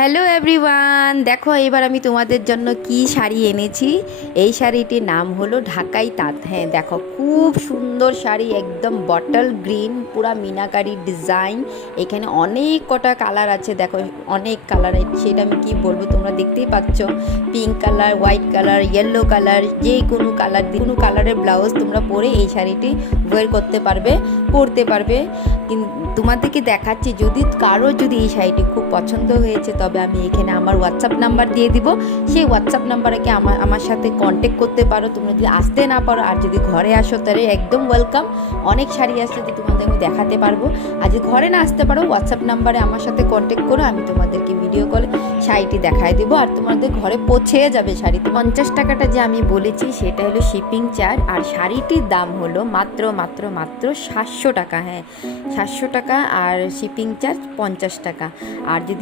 Hello everyone, দেখো এবার আমি তোমাদের জন্য কি শাড়ি এনেছি। এই শাড়িটির নাম হলো ঢাকাই তাঁত। হ্যাঁ দেখো, খুব সুন্দর শাড়ি, একদম বটল গ্রিন, পুরা মিনাকারি ডিজাইন। এখানে অনেক কটা কালার আছে, দেখো অনেক কালার, সেটা আমি কি বলবো, তোমরা দেখতেই পাচ্ছ। Pink colour, white colour, yellow colour, যে কোনো কালার, কোনো কালারের ব্লাউজ তোমরা পরে এই শাড়িটি ওয়্যার করতে পারবে, পরতে পারবে। তোমাদেরকে দেখাচ্ছি, যদি কারো যদি এই শাড়িটি খুব পছন্দ হয়েছে তবে আমি এখানে আমার হোয়াটসঅ্যাপ নাম্বার দিয়ে দিব। সেই হোয়াটসঅ্যাপ নাম্বারে আমার সাথে কন্ট্যাক্ট করতে পারো। তোমরা যদি আসতে না পারো আর যদি ঘরে আসো তাহলে একদম ওয়েলকাম। অনেক শাড়ি আসছে যে তোমাদের আমি দেখাতে পারবো। আর যদি ঘরে না আসতে পারো, হোয়াটসঅ্যাপ নাম্বারে আমার সাথে কন্ট্যাক্ট করো, আমি তোমাদেরকে ভিডিও কলে শাড়িটি দেখায় দেবো আর তোমাদের ঘরে পৌঁছে যাবে শাড়ি। 50 টাকাটা যে আমি বলেছি সেটা হলো শিপিং চার্জ, আর শাড়িটির দাম হলো মাত্র 700 টাকা। হ্যাঁ 700 টাকা, আর শিপিং চার্জ 50 টাকা। আর যদি